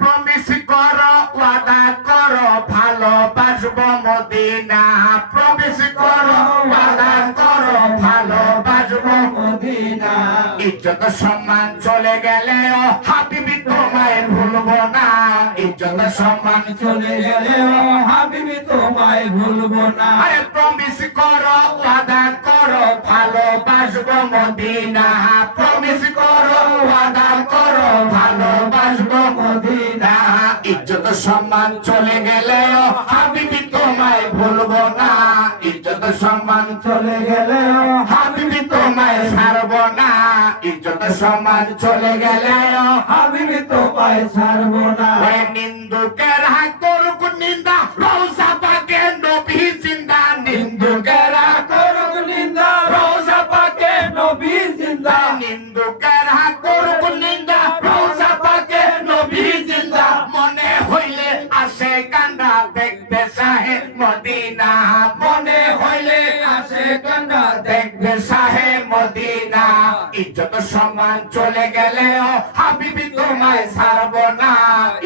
Promise করো ওয়াদা করো, ভালোবাসবো মদিনা। প্রমিস করো ওয়াদা করো, ভালোবাসবো মদিনা। ইজ্জত সম্মান চলে গেলেও হাবিবি, তোমায় ভুলবো না। ইজ্জত সম্মান চলে গেলেও হাবিবি, তোমায় ভুলবো না। আরে প্রমিস করো ওয়াদা করো, ভালোবাসবো মদিনা। প্রমিস করো ওয়াদা করো, ভালোবাসবো সম্মান চলে গেলেও হাবিবি তোমায় ভুলবো না। ইজ্জত সম্মান চলে গেলেও হাবিবি তোমায় ছাড়বো না। ইজ্জত সম্মান চলে গেলেও হাবিবি তোমায় ছাড়বো না। নিন্দুকের হাত করুক নিন্দা রৌসা পাকে নবী জিন্দা। নিন্দুকের হাত করুক নিন্দা রোজা পাকে নবী জিন্দা। নিন্দুকের আসে কান্দা দেখবে সাহে, মদিনা মনে হইলে আসে কান্না দেখবে সাহে, মদিনা। ইজ্জত সম্মান চলে গেলেও হাবিবি তোমায় ছাড়বো না।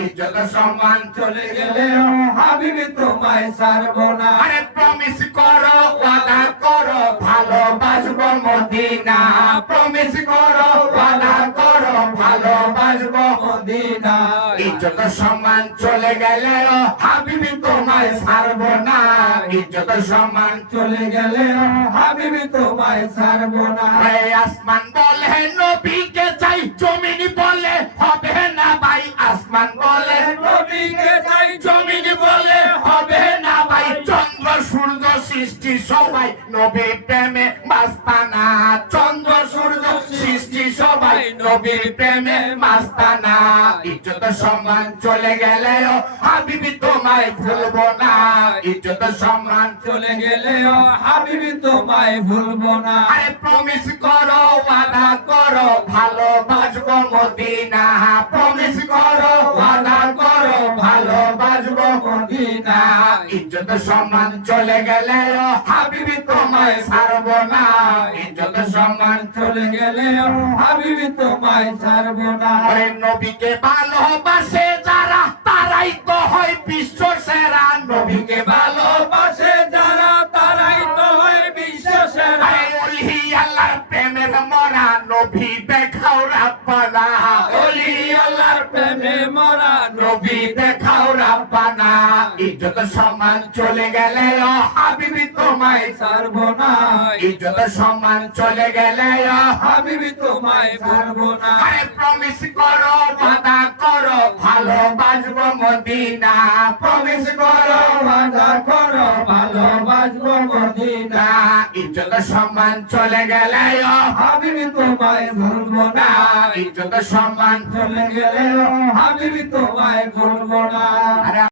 ইজ্জত সম্মান চলে গেলেও হাবিবি তোমায় ছাড়বো না। আরে প্রমিস করো, ওয়াদা করো, ভালোবাসবো মদিনা। প্রমিস করো ইজ্জত সম্মান চলে গেলে হাবিবি তোমায় ছাড়বো না। ইজ্জত সম্মান চলে গেলেও হাবিবি তোমায় ছাড়বো না। আসমান বলে, নবীকে চাই, জমিনি বলে, হবে না ভাই আসমান বলে। নবীকে চাই সৃষ্টি সবাই নবী প্রেমে মাস্তানা। চন্দ্র, সূর্য, সৃষ্টি সবাই নবীর প্রেমে মাস্তানা। ইজ্জত সম্মান চলে গেলেও হাবিবি তোমায় ভুলবো না। ইজ্জত সম্মান চলে গেলেও হাবিবি তোমায় ভুলবো না। আরে প্রমিস করো ইজ্জত সম্মান চলে গেলেও হাবিবি তোমায় ছাড়বো না। ইজ্জত সম্মান চলে গেলেও হাবিবি তোমায় ছাড়বো না। আরে নবীকে ভালোবাসে যারা, তারাই তো হয় বিশ্ব সেরা। নবীকে ভালো পাশে যারা, তারাই তো হয় বিশ্ব সেরা। আল্লাহর প্রেমের মরা নবী দেখাও রাব্বানা। ইজ্জত সম্মান চলে গেলে, ও হাবিবি তোমায় ছাড়বো না। ইজ্জত সম্মান চলে গেলে, ও হাবিবি তোমায় ছাড়বো না। আরে প্রমিস করো ওয়াদা করো, ভালোবাসবো মদিনা। প্রমিস করো ওয়াদা করো, ভালোবাসবো মদিনা। ইজ্জত সম্মান চলে গেলে, ও হাবিবি তোমায় ভুলবো না। ইজ্জত সম্মান চলে গেলেও হাবিবি তোমায় ভুলবো না।